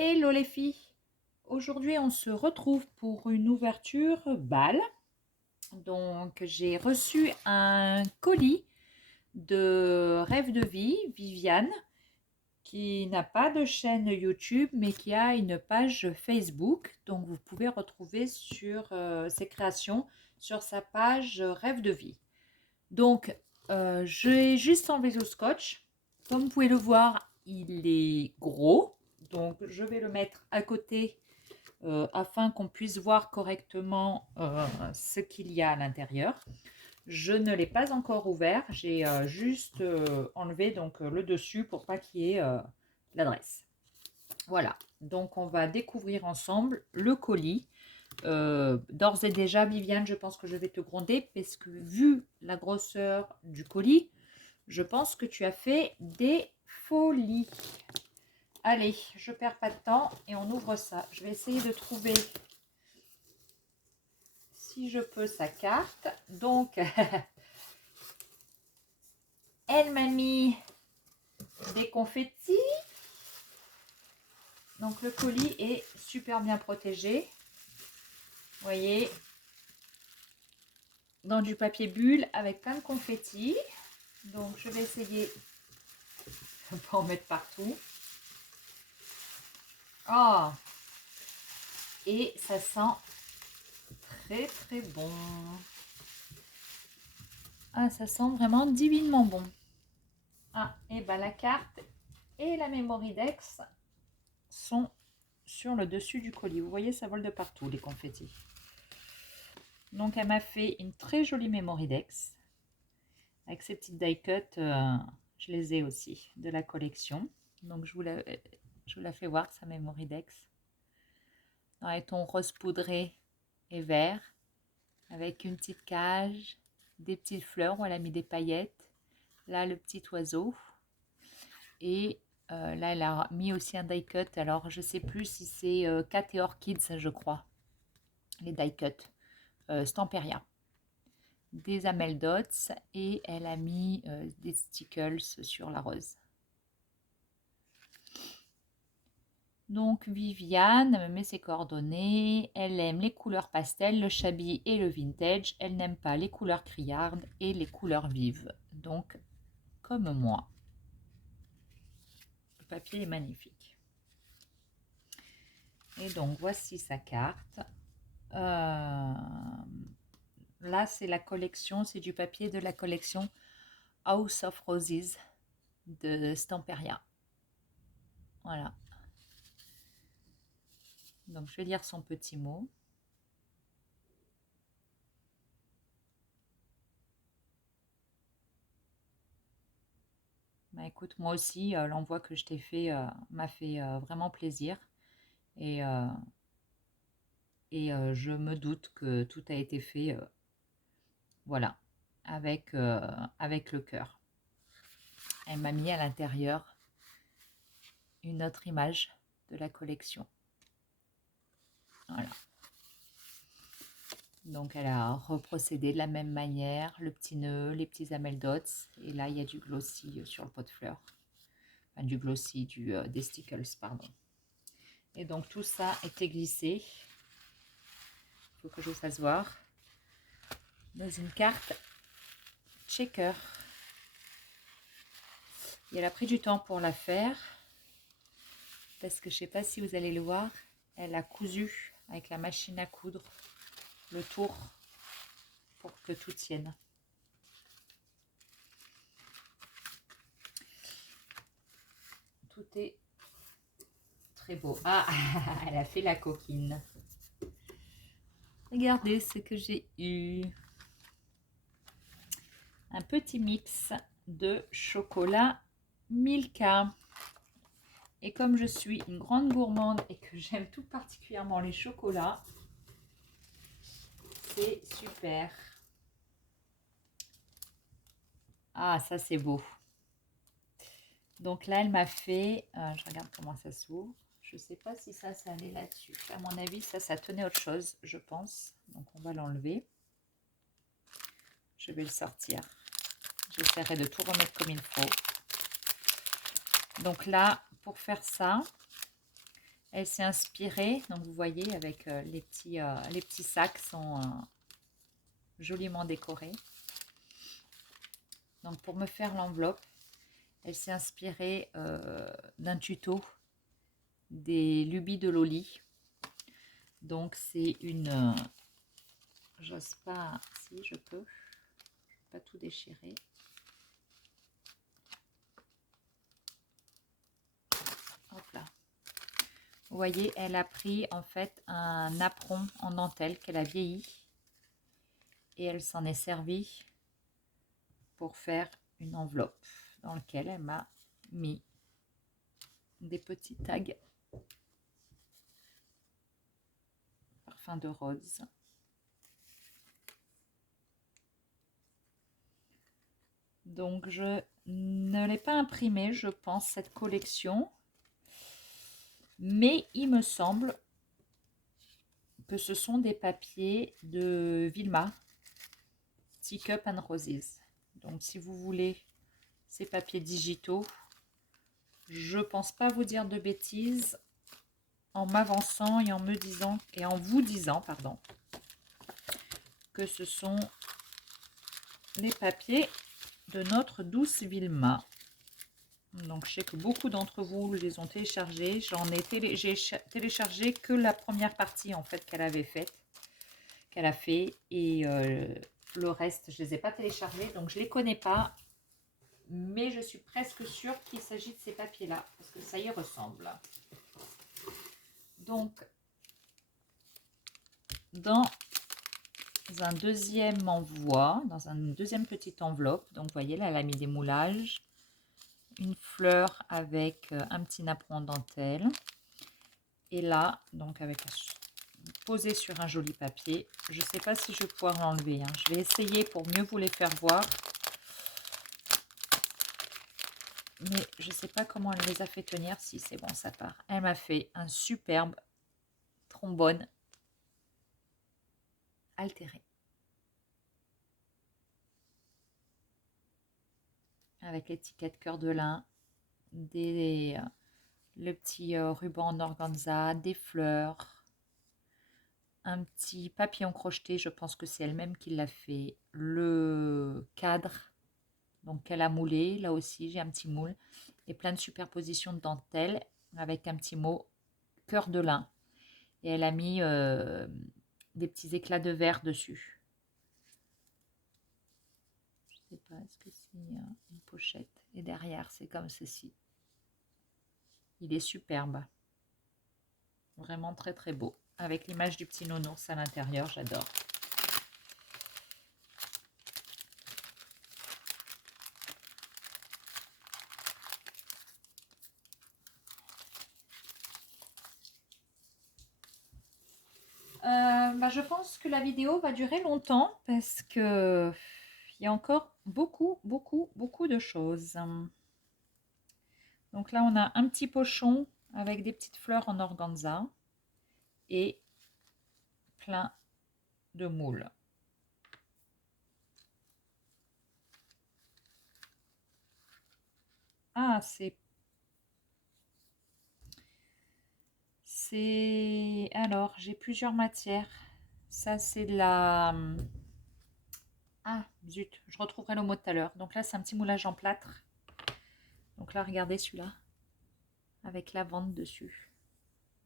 Hello les filles, aujourd'hui on se retrouve pour une ouverture bal. Donc j'ai reçu un colis de Rêve de Vie, Viviane, qui n'a pas de chaîne YouTube mais qui a une page Facebook. Donc vous pouvez retrouver sur ses créations sur sa page Rêve de Vie. Donc j'ai juste enlevé le scotch. Comme vous pouvez le voir, il est gros. Donc je vais le mettre à côté afin qu'on puisse voir correctement ce qu'il y a à l'intérieur. Je ne l'ai pas encore ouvert, j'ai juste enlevé donc le dessus pour pas qu'il y ait l'adresse. Voilà, donc on va découvrir ensemble le colis. D'ores et déjà, Viviane, je pense que je vais te gronder parce que vu la grosseur du colis, je pense que tu as fait des folies. Allez, je perds pas de temps et on ouvre ça. Je vais essayer de trouver, si je peux, sa carte. Donc, elle m'a mis des confettis. Donc, le colis est super bien protégé. Vous voyez, dans du papier bulle avec plein de confettis. Donc, je vais essayer de ne pas en mettre partout. Oh! Et ça sent très très bon. Ah, ça sent vraiment divinement bon. Ah, et ben la carte et la Memoridex sont sur le dessus du colis. Vous voyez, ça vole de partout, les confettis. Donc, elle m'a fait une très jolie Memoridex. Avec ces petites die cut, je les ai aussi, de la collection. Donc, je vous la fais voir, sa Memoridex. Dans les tons rose poudré et vert. Avec une petite cage, des petites fleurs où elle a mis des paillettes. Là, le petit oiseau. Et là, elle a mis aussi un die cut. Alors, je ne sais plus si c'est Cat et Orchids, je crois. Les die cut. Stamperia. Des ameldots. Et elle a mis des stickles sur la rose. Donc, Viviane me met ses coordonnées. Elle aime les couleurs pastel, le shabby et le vintage. Elle n'aime pas les couleurs criardes et les couleurs vives. Donc, comme moi. Le papier est magnifique. Et donc, voici sa carte. Là, c'est la collection, c'est du papier de la collection House of Roses de Stamperia. Voilà. Donc, je vais lire son petit mot. Bah, écoute, moi aussi, l'envoi que je t'ai fait m'a fait vraiment plaisir. Et je me doute que tout a été fait, voilà, avec le cœur. Elle m'a mis à l'intérieur une autre image de la collection. Voilà. Donc, elle a reprocédé de la même manière, le petit nœud, les petits ameldots. Et là, il y a du glossy sur le pot de fleurs. Enfin, du glossy, des stickles, pardon. Et donc, tout ça était glissé. Il faut que je vous fasse voir. Dans une carte checker. Et elle a pris du temps pour la faire. Parce que je ne sais pas si vous allez le voir. Elle a cousu avec la machine à coudre le tour pour que tout tienne. Tout est très beau. Ah, elle a fait la coquine. Regardez ce que j'ai eu. Un petit mix de chocolat Milka. Et comme je suis une grande gourmande et que j'aime tout particulièrement les chocolats, c'est super. Ah, ça c'est beau. Donc là, elle m'a fait, je regarde comment ça s'ouvre. Je ne sais pas si ça allait là-dessus. À mon avis, ça tenait autre chose, je pense. Donc on va l'enlever. Je vais le sortir. J'essaierai de tout remettre comme il faut. Donc là, pour faire ça, Elle s'est inspirée, donc vous voyez, avec les petits sacs sont joliment décorés. Donc pour me faire l'enveloppe, elle s'est inspirée d'un tuto des lubies de Loli. Donc c'est une... j'ose pas, si je peux pas tout déchirer. Hop là. Vous voyez, elle a pris en fait un apron en dentelle qu'elle a vieilli et elle s'en est servie pour faire une enveloppe dans laquelle elle m'a mis des petits tags parfum de rose. Donc je ne l'ai pas imprimé, je pense, cette collection, mais il me semble que ce sont des papiers de Vilma, Teacup and Roses. Donc si vous voulez ces papiers digitaux, je pense pas vous dire de bêtises en m'avançant et en me disant et en vous disant, pardon, que ce sont les papiers de notre douce Vilma. Donc je sais que beaucoup d'entre vous les ont téléchargés. J'ai téléchargé que la première partie en fait qu'elle avait faite, qu'elle a fait, et le reste je les ai pas téléchargés, donc je les connais pas, mais je suis presque sûre qu'il s'agit de ces papiers là parce que ça y ressemble. Donc dans un deuxième envoi, dans une deuxième petite enveloppe, donc vous voyez là elle a mis des moulages, une fleur avec un petit napperon en dentelle, et là donc avec posé sur un joli papier. Je ne sais pas si je vais pouvoir l'enlever, hein. Je vais essayer pour mieux vous les faire voir, mais je ne sais pas comment elle les a fait tenir. Si c'est bon, ça part. Elle m'a fait un superbe trombone altéré avec l'étiquette cœur de lin, le petit ruban en organza, des fleurs, un petit papillon crocheté, je pense que c'est elle-même qui l'a fait, le cadre, donc elle a moulé, là aussi j'ai un petit moule, et plein de superpositions de dentelle avec un petit mot cœur de lin. Et elle a mis des petits éclats de verre dessus. Je sais pas, est-ce que c'est une pochette? Et derrière, c'est comme ceci. Il est superbe. Vraiment très très beau. Avec l'image du petit nounours à l'intérieur, j'adore. Je pense que la vidéo va durer longtemps parce que il y a encore beaucoup de choses. Donc là, on a un petit pochon avec des petites fleurs en organza et plein de moules. Ah, alors, j'ai plusieurs matières. Ça, c'est de la... Ah, zut, je retrouverai le mot tout à l'heure. Donc là, c'est un petit moulage en plâtre. Donc là, regardez celui-là, avec lavande dessus.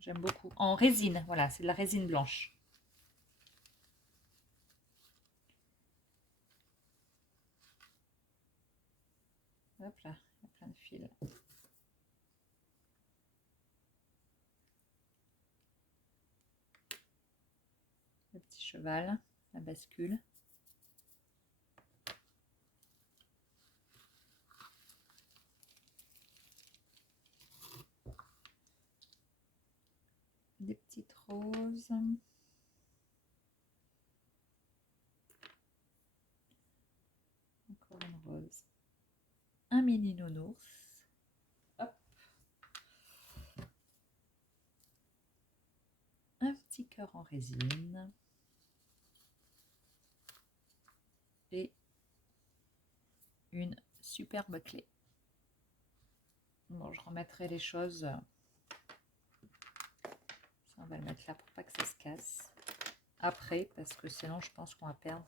J'aime beaucoup. En résine, voilà, c'est de la résine blanche. Hop là, il y a plein de fils. Le petit cheval, la bascule. Des petites roses. Encore une rose. Un mini nounours. Hop. Un petit cœur en résine. Et une superbe clé. Bon, je remettrai les choses On va le mettre là pour pas que ça se casse. Après, parce que sinon je pense qu'on va perdre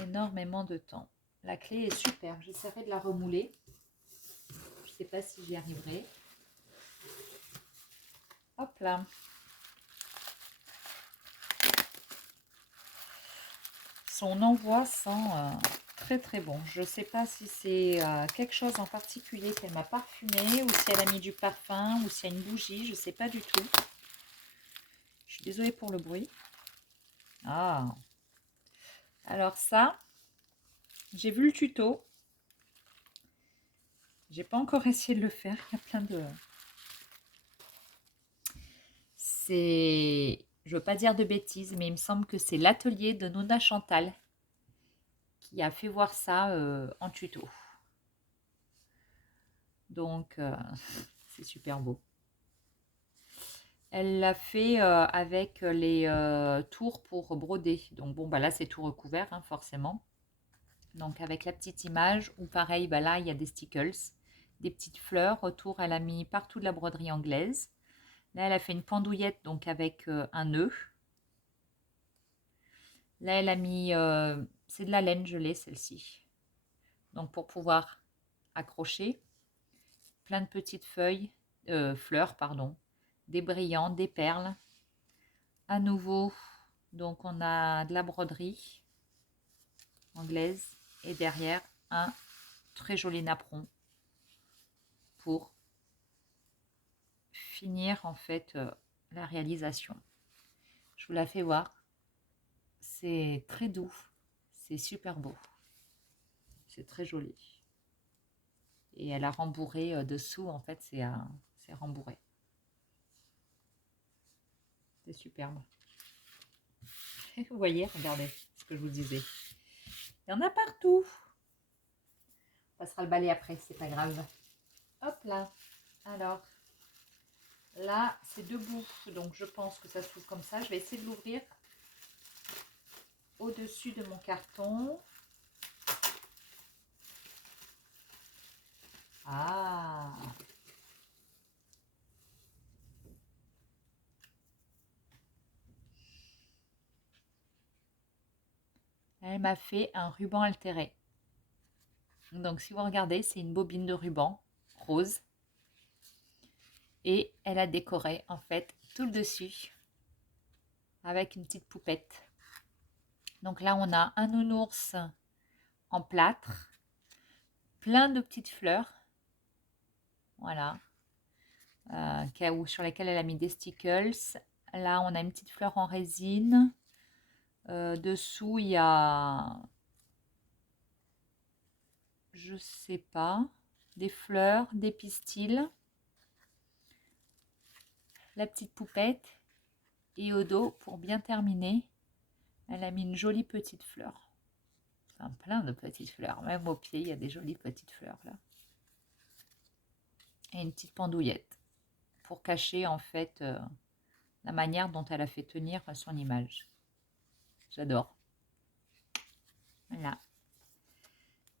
énormément de temps. La clé est super. J'essaierai de la remouler. Je ne sais pas si j'y arriverai. Hop là. Son envoi sent très très bon. Je ne sais pas si c'est quelque chose en particulier qu'elle m'a parfumé ou si elle a mis du parfum ou s'il y a une bougie. Je ne sais pas du tout. Je suis désolée pour le bruit. Ah. Alors ça, j'ai vu le tuto. J'ai pas encore essayé de le faire. Il y a plein de... C'est... Je veux pas dire de bêtises, mais il me semble que c'est l'atelier de Nona Chantal qui a fait voir ça en tuto. Donc, c'est super beau. Elle l'a fait avec les tours pour broder. Donc, bon, bah là, c'est tout recouvert, hein, forcément. Donc, avec la petite image, ou pareil, bah là, il y a des stickles, des petites fleurs. Autour, elle a mis partout de la broderie anglaise. Là, elle a fait une pendouillette, donc avec un nœud. Là, elle a mis... c'est de la laine gelée, celle-ci. Donc, pour pouvoir accrocher. Plein de petites feuilles, fleurs, pardon. Des brillants, des perles. À nouveau, donc on a de la broderie anglaise. Et derrière, un très joli napperon pour finir en fait la réalisation. Je vous la fais voir. C'est très doux. C'est super beau. C'est très joli. Et elle a rembourré dessous, en fait, c'est rembourré. C'est superbe. Vous voyez, regardez ce que je vous disais. Il y en a partout. On passera le balai après, c'est pas grave. Hop là. Alors, là, c'est debout. Donc, je pense que ça s'ouvre comme ça. Je vais essayer de l'ouvrir au-dessus de mon carton. Ah! Elle m'a fait un ruban altéré. Donc, si vous regardez, c'est une bobine de ruban rose. Et elle a décoré, en fait, tout le dessus avec une petite poupette. Donc là, on a un nounours en plâtre, plein de petites fleurs. Voilà. Sur lesquelles elle a mis des stickles. Là, on a une petite fleur en résine. Dessous, il y a, je sais pas, des fleurs, des pistils, la petite poupette. Et au dos, pour bien terminer, elle a mis une jolie petite fleur. Enfin, plein de petites fleurs. Même au pied, il y a des jolies petites fleurs là. Et une petite pendouillette pour cacher en fait la manière dont elle a fait tenir son image. J'adore. Voilà.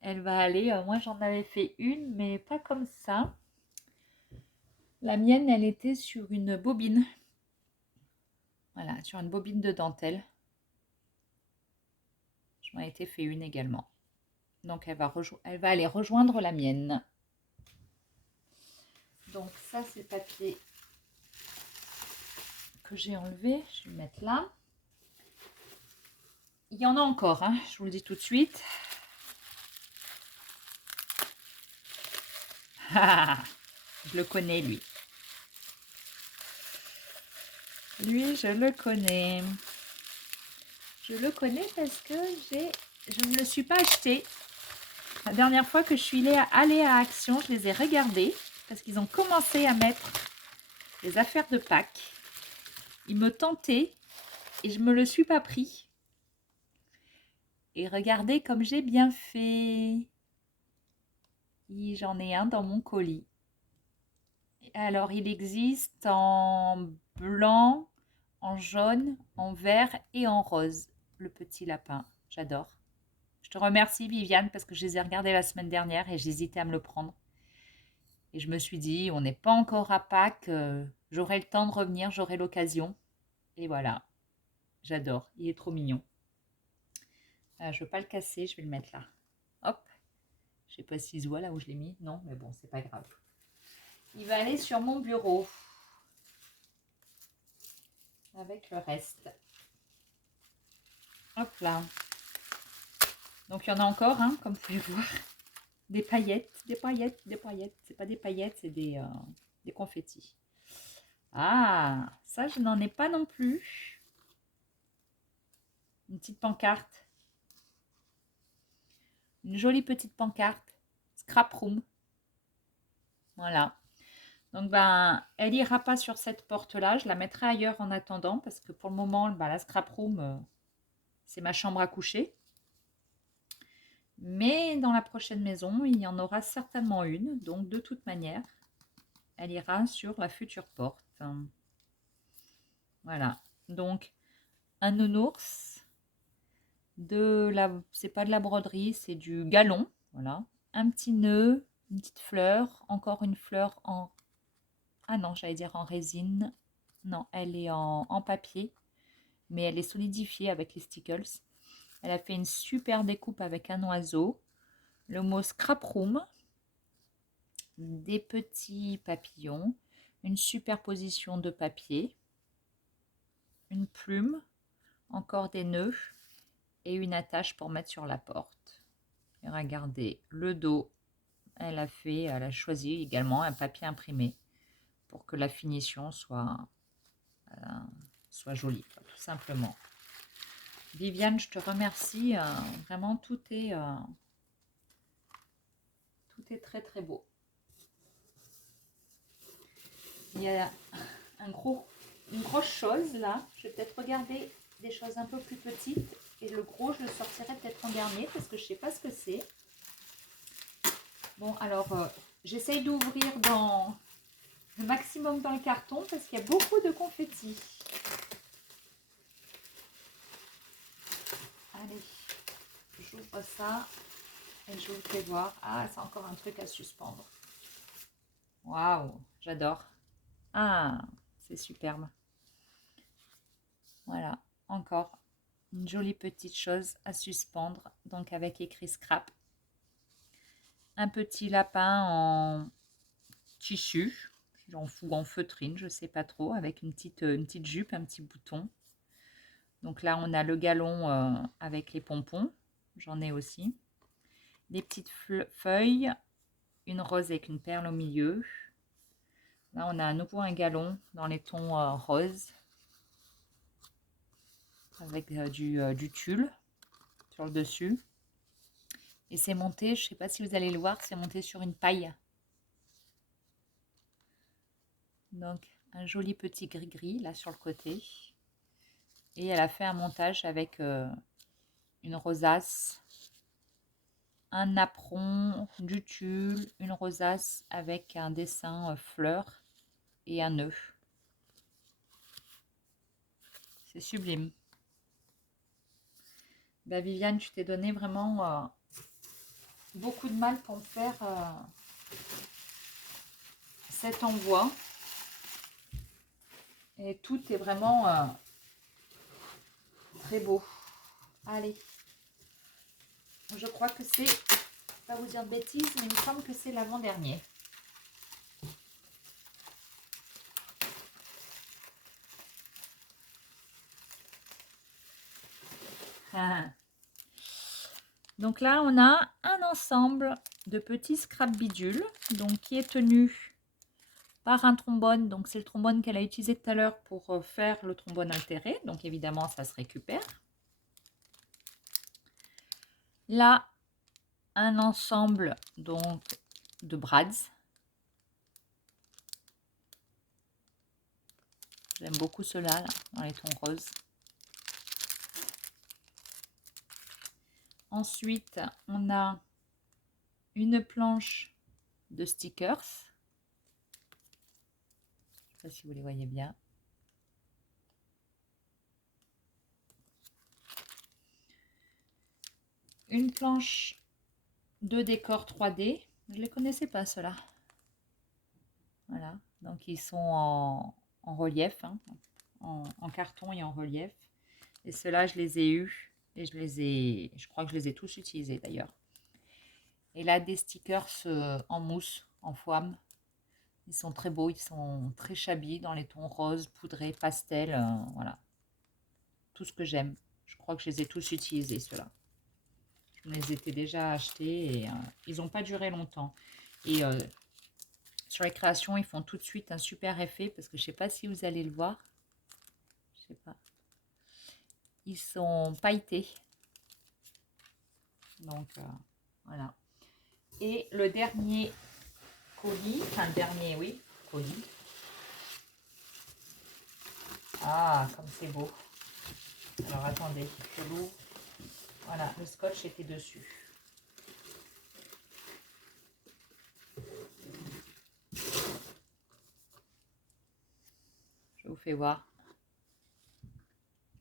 Elle va aller, moi j'en avais fait une, mais pas comme ça. La mienne, elle était sur une bobine. Voilà, sur une bobine de dentelle. Je m'en étais fait une également. Donc elle va aller rejoindre la mienne. Donc ça, c'est le papier que j'ai enlevé. Je vais le mettre là. Il y en a encore, hein, je vous le dis tout de suite. Je le connais, lui. Lui, je le connais. Je le connais parce que je ne le suis pas acheté. La dernière fois que je suis allée à Action, je les ai regardés parce qu'ils ont commencé à mettre les affaires de Pâques. Ils me tentaient et je ne me le suis pas pris. Et regardez comme j'ai bien fait. J'en ai un dans mon colis. Alors, il existe en blanc, en jaune, en vert et en rose. Le petit lapin, j'adore. Je te remercie Viviane parce que je les ai regardés la semaine dernière et j'hésitais à me le prendre. Et je me suis dit, on n'est pas encore à Pâques, j'aurai le temps de revenir, j'aurai l'occasion. Et voilà, j'adore, il est trop mignon. Je ne veux pas le casser, je vais le mettre là. Hop, je sais pas s'il se voit là où je l'ai mis. Non, mais bon, c'est pas grave. Il va aller sur mon bureau avec le reste. Hop là. Donc il y en a encore, hein, comme vous pouvez voir. Des paillettes, des paillettes, des paillettes. C'est pas des paillettes, c'est des confettis. Ah, ça je n'en ai pas non plus. Une petite pancarte. Une jolie petite pancarte. Scrap room. Voilà. Donc, ben, elle ira pas sur cette porte-là. Je la mettrai ailleurs en attendant parce que pour le moment, ben, la scrap room, c'est ma chambre à coucher. Mais dans la prochaine maison, il y en aura certainement une. Donc, de toute manière, elle ira sur la future porte. Voilà. Donc, un nounours. C'est pas de la broderie, c'est du galon. Voilà. Un petit nœud, une petite fleur, encore une fleur en... Ah non, j'allais dire en résine. Non, elle est en papier, mais elle est solidifiée avec les stickers. Elle a fait une super découpe avec un oiseau, le mot scrap room, des petits papillons, une superposition de papier, une plume, encore des nœuds et une attache pour mettre sur la porte. Et regardez, le dos, elle a choisi également un papier imprimé pour que la finition soit jolie, tout simplement. Viviane, je te remercie. Vraiment, tout est très très beau. Il y a une grosse chose là. Je vais peut-être regarder des choses un peu plus petites. Et le gros, je le sortirai peut-être en dernier parce que je ne sais pas ce que c'est. Bon, alors, j'essaye d'ouvrir le maximum dans le carton parce qu'il y a beaucoup de confettis. Allez, j'ouvre ça et je vous fais voir. Ah, c'est encore un truc à suspendre. Waouh, j'adore. Ah, c'est superbe. Voilà, encore une jolie petite chose à suspendre, donc avec écrit scrap. Un petit lapin en tissu, ou en feutrine, je sais pas trop, avec une petite jupe, un petit bouton. Donc là, on a le galon avec les pompons, j'en ai aussi. Des petites feuilles, une rose avec une perle au milieu. Là, on a à nouveau un galon dans les tons roses, avec du tulle sur le dessus. Et c'est monté, je ne sais pas si vous allez le voir, c'est monté sur une paille. Donc, un joli petit gris-gris là sur le côté. Et elle a fait un montage avec une rosace, un napperon, du tulle, une rosace avec un dessin fleur et un nœud. C'est sublime. Bah, Viviane, tu t'es donné vraiment beaucoup de mal pour me faire cet envoi. Et tout est vraiment très beau. Allez. Je crois que c'est, pas vous dire de bêtises, mais il me semble que c'est l'avant-dernier. Donc là, on a un ensemble de petits scrap bidules, donc qui est tenu par un trombone. Donc c'est le trombone qu'elle a utilisé tout à l'heure pour faire le trombone altéré. Donc évidemment, ça se récupère. Là, un ensemble donc de brads. J'aime beaucoup ceux-là, dans les tons roses. Ensuite, on a une planche de stickers. Je ne sais pas si vous les voyez bien. Une planche de décor 3D. Je ne les connaissais pas, ceux-là. Voilà, donc ils sont en relief, hein, en carton et en relief. Et ceux-là, je les ai eus et je crois que je les ai tous utilisés d'ailleurs. Et là, des stickers en mousse, en foam. Ils sont très beaux, ils sont très shabby dans les tons roses, poudrés, pastel, voilà. Tout ce que j'aime. Je crois que je les ai tous utilisés, ceux-là. Je les étais déjà achetés et ils n'ont pas duré longtemps. Et sur les créations, ils font tout de suite un super effet parce que je ne sais pas si vous allez le voir. Je sais pas. Ils sont pailletés. Donc, voilà. Et le dernier colis, enfin le dernier, oui, colis. Ah, comme c'est beau. Alors, attendez, je l'ouvre. Voilà, le scotch était dessus. Je vous fais voir.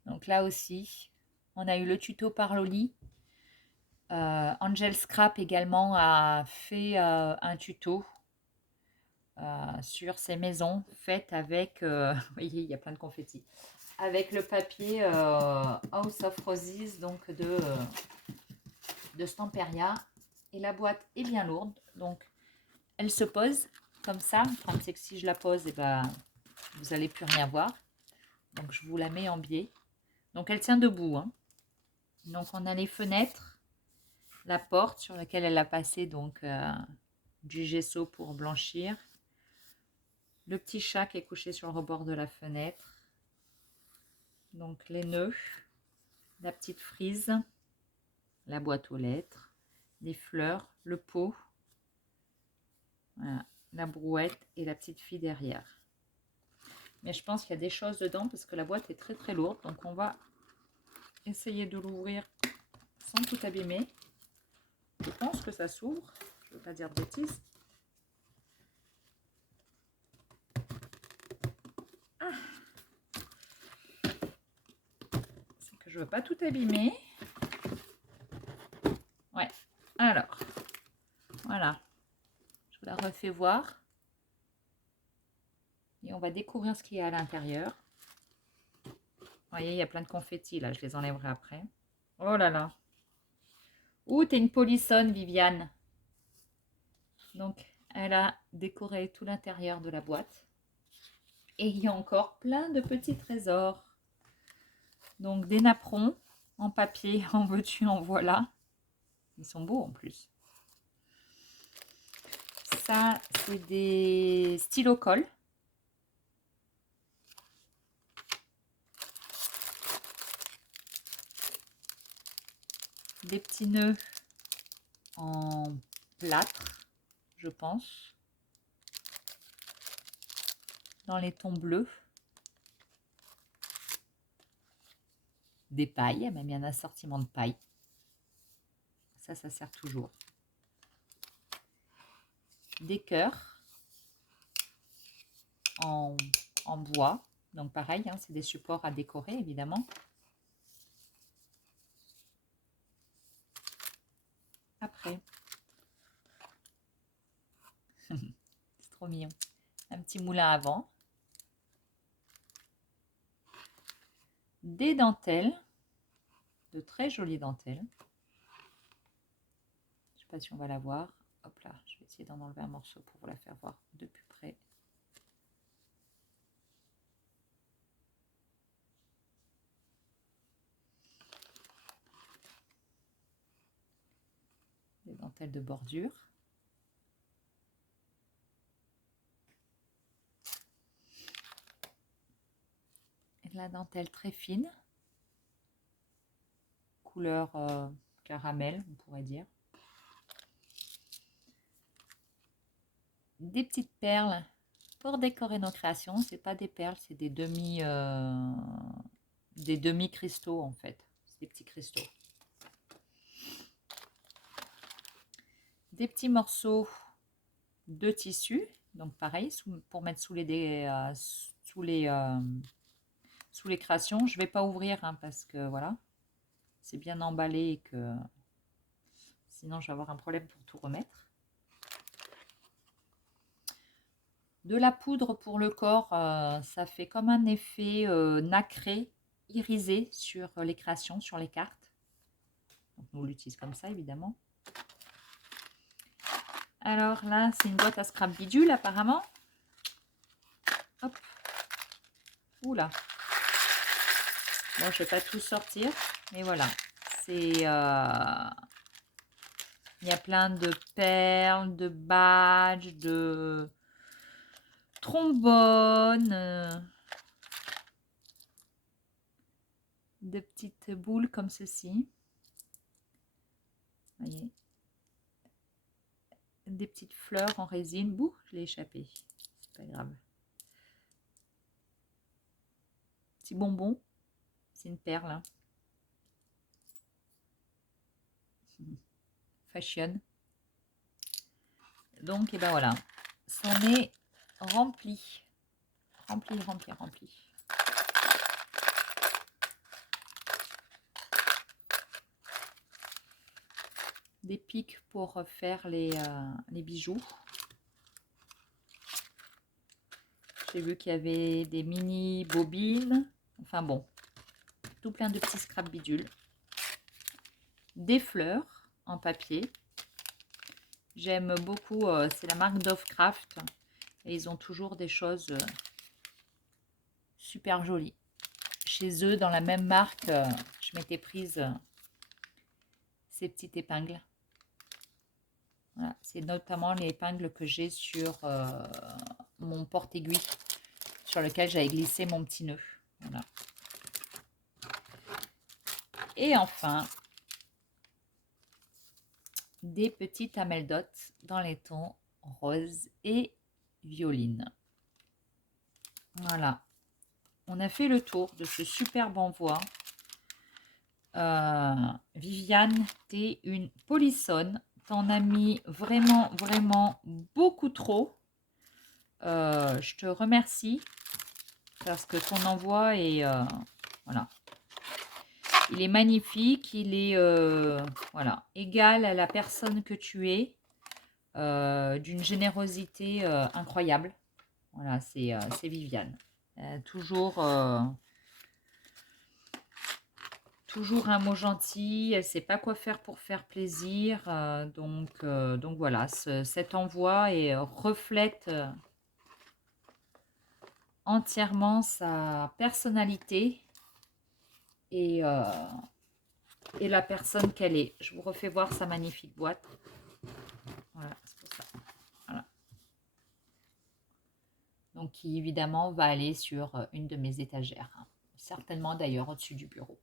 Donc là aussi, on a eu le tuto par Loli. Angel Scrap également a fait un tuto sur ses maisons faites avec, vous voyez, il y a plein de confettis, avec le papier House of Roses, donc de Stamperia. Et la boîte est bien lourde, donc elle se pose comme ça. Le problème, c'est que si je la pose, et ben, vous n'allez plus rien voir. Donc je vous la mets en biais. Donc elle tient debout, hein. Donc on a les fenêtres, la porte sur laquelle elle a passé donc du gesso pour blanchir, le petit chat qui est couché sur le rebord de la fenêtre, donc les nœuds, la petite frise, la boîte aux lettres, les fleurs, le pot, voilà, la brouette et la petite fille derrière. Mais je pense qu'il y a des choses dedans parce que la boîte est très très lourde, donc on va essayer de l'ouvrir sans tout abîmer. Je pense que ça s'ouvre, je ne veux pas dire de bêtises. Ah, c'est que je ne veux pas tout abîmer. Ouais, alors, voilà, je vous la refais voir. Et on va découvrir ce qu'il y a à l'intérieur. Vous voyez, il y a plein de confettis là, je les enlèverai après. Oh là là. Ouh, t'es une polissonne, Viviane. Donc, elle a décoré tout l'intérieur de la boîte. Et il y a encore plein de petits trésors. Donc, des napperons en papier, en veux-tu, en voilà. Ils sont beaux en plus. Ça, c'est des stylos-colle. Des petits nœuds en plâtre, je pense. Dans les tons bleus. Des pailles, elle m'a mis un assortiment de pailles. Ça sert toujours. Des cœurs en bois. Donc pareil, hein, c'est des supports à décorer évidemment. Après, c'est trop mignon. Un petit moulin à vent. Des dentelles, de très jolies dentelles. Je ne sais pas si on va la voir. Hop là, je vais essayer d'en enlever un morceau pour vous la faire voir de plus près. Des dentelles de bordure. Et de la dentelle très fine. Couleur caramel, on pourrait dire. Des petites perles pour décorer nos créations. C'est pas des perles, c'est des demi cristaux en fait. C'est des petits cristaux. Des petits morceaux de tissu, donc pareil pour mettre sous les créations. Je vais pas ouvrir hein, parce que voilà, c'est bien emballé et que sinon je vais avoir un problème pour tout remettre. De la poudre pour le corps, ça fait comme un effet nacré, irisé sur les créations, sur les cartes. Donc, on l'utilise comme ça, évidemment. Alors là, c'est une boîte à scrap bidule, apparemment. Hop. Oula. Bon, je ne vais pas tout sortir, mais voilà. C'est... il y a plein de perles, de badges, de trombones, de petites boules comme ceci. Voyez, des petites fleurs en résine. Bouh, je l'ai échappé. C'est pas grave. Petit bonbon. C'est une perle. Hein. Fashion. Donc, et ben voilà. C'en est rempli. Rempli, rempli, rempli. Des pics pour faire les bijoux. J'ai vu qu'il y avait des mini bobines. Enfin bon, tout plein de petits scrap bidules. Des fleurs en papier. J'aime beaucoup, c'est la marque Dovecraft. Et ils ont toujours des choses super jolies. Chez eux, dans la même marque, je m'étais prise ces petites épingles. Voilà, c'est notamment les épingles que j'ai sur mon porte-aiguille, sur lequel j'avais glissé mon petit nœud. Voilà. Et enfin, des petites ameldotes dans les tons rose et violine. Voilà. On a fait le tour de ce superbe envoi. Viviane, t'es une polissonne. T'en as mis vraiment, vraiment beaucoup trop. Je te remercie parce que ton envoi est voilà. Il est magnifique, il est voilà, égal à la personne que tu es, d'une générosité incroyable. Voilà, c'est Viviane. Toujours un mot gentil, elle ne sait pas quoi faire pour faire plaisir. Donc voilà, cet envoi reflète entièrement sa personnalité et la personne qu'elle est. Je vous refais voir sa magnifique boîte. Voilà, c'est pour ça. Voilà. Donc, qui évidemment va aller sur une de mes étagères. Hein. Certainement d'ailleurs au-dessus du bureau.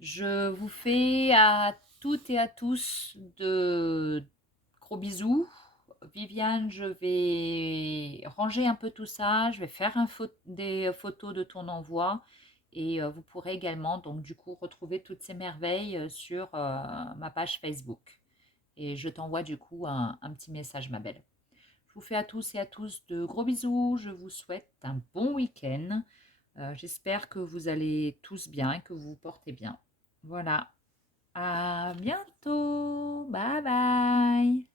Je vous fais à toutes et à tous de gros bisous. Viviane, je vais ranger un peu tout ça. Je vais faire des photos de ton envoi. Et vous pourrez également, donc du coup, retrouver toutes ces merveilles sur ma page Facebook. Et je t'envoie du coup un petit message, ma belle. Je vous fais à tous et à tous de gros bisous. Je vous souhaite un bon week-end. J'espère que vous allez tous bien et que vous vous portez bien. Voilà. À bientôt. Bye bye.